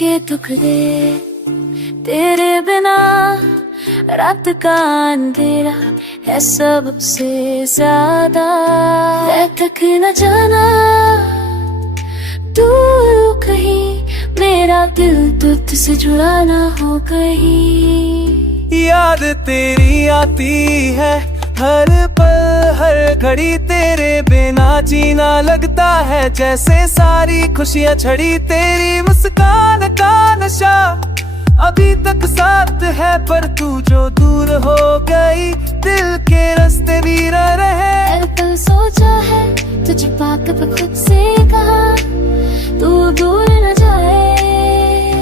के टुकड़े तेरे बिना रात का अंधेरा है सबसे ज्यादा। मैं तक न जाना दूर कहीं मेरा दिल तुझसे जुड़ा ना हो कहीं। याद तेरी आती है हर पल हर घड़ी, तेरे बिना जीना लगता है जैसे सारी खुशियाँ छड़ी। तेरी मुस्कान का नशा अभी तक साथ है, पर तू जो दूर हो गई दिल के रास्ते भी न रहे। कल सोचा है तुझे पाकर खुद से कहा तू दूर न जाए।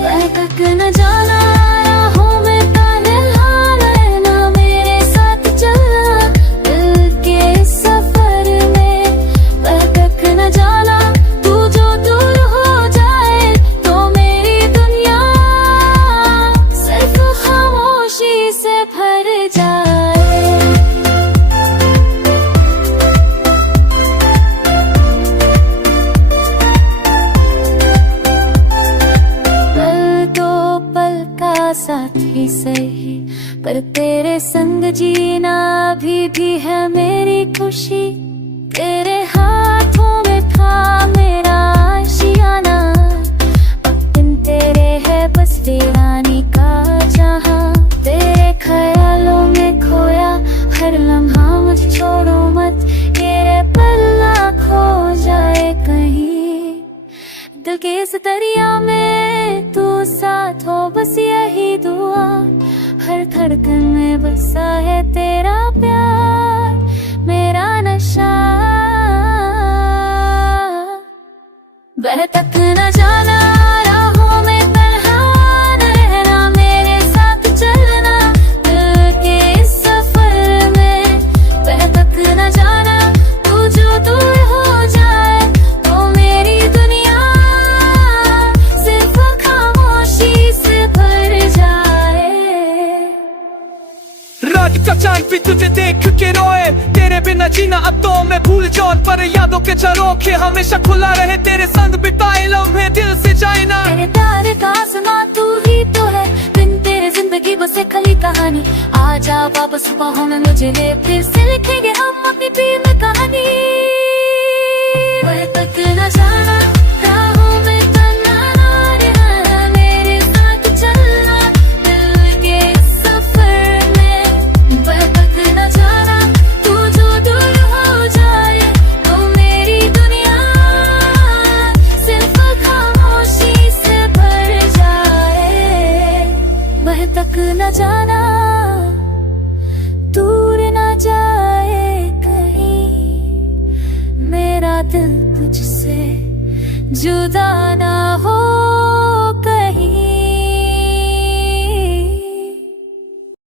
मैं तक न जाना राहों में तन्हा रहना, मेरे साथ चलना दिल के सफर में। मैं तक न जाना तू जो दूर हो जाए तो मेरी दुनिया सिर्फ खामोशी से भर जाए। साथ ही सही पर तेरे संग जीना भी है मेरी खुशी। तेरे हाथों में था मेरा आशियाना, अब दिन तेरे है बस वीरानी का जहां। तेरे ख्यालों में खोया हर लम्हा, मुझे छोड़ो मत ये पल खो जाए कहीं। दिल के इस दरिया में तू साथ हो बस यही दुआ, हर धड़कन में बसा है तेरा प्यार मेरा नशा। वह तक न जाना राहों में तन्हा रहना, मेरे साथ चलना दिल के सफर में। वह तक न जाना तू जो दूर हो जाए तो मेरी दुनिया सिर्फ खामोशी से भर जाए। रात का चांद भी तुझे देख के रोए, तेरे बिना जीना अब तो मैं भूल जाऊं, पर यादों के झरोखे हमेशा खुला रहे। तेरे संग बिताए लम्हे दिल से जाए ना। तेरे प्यार का आसमां तू ही तो है, बिन तेरे जिंदगी बस एक खाली कहानी। आजा वापस बाहों में मुझे ले, फिर से लिखेंगे हम अपनी प्रेम कहानी। वह तक न जाना राहों में तन्हा रहना, मेरे साथ चलना दिल के सफर में। वह तक न जाना तू जो दूर हो जाए तो मेरी दुनिया सिर्फ खामोशी से भर जाए। वह तक न जाना दूर न जाए कहीं, मेरा दिल तुझसे जुदा ना हो कहीं।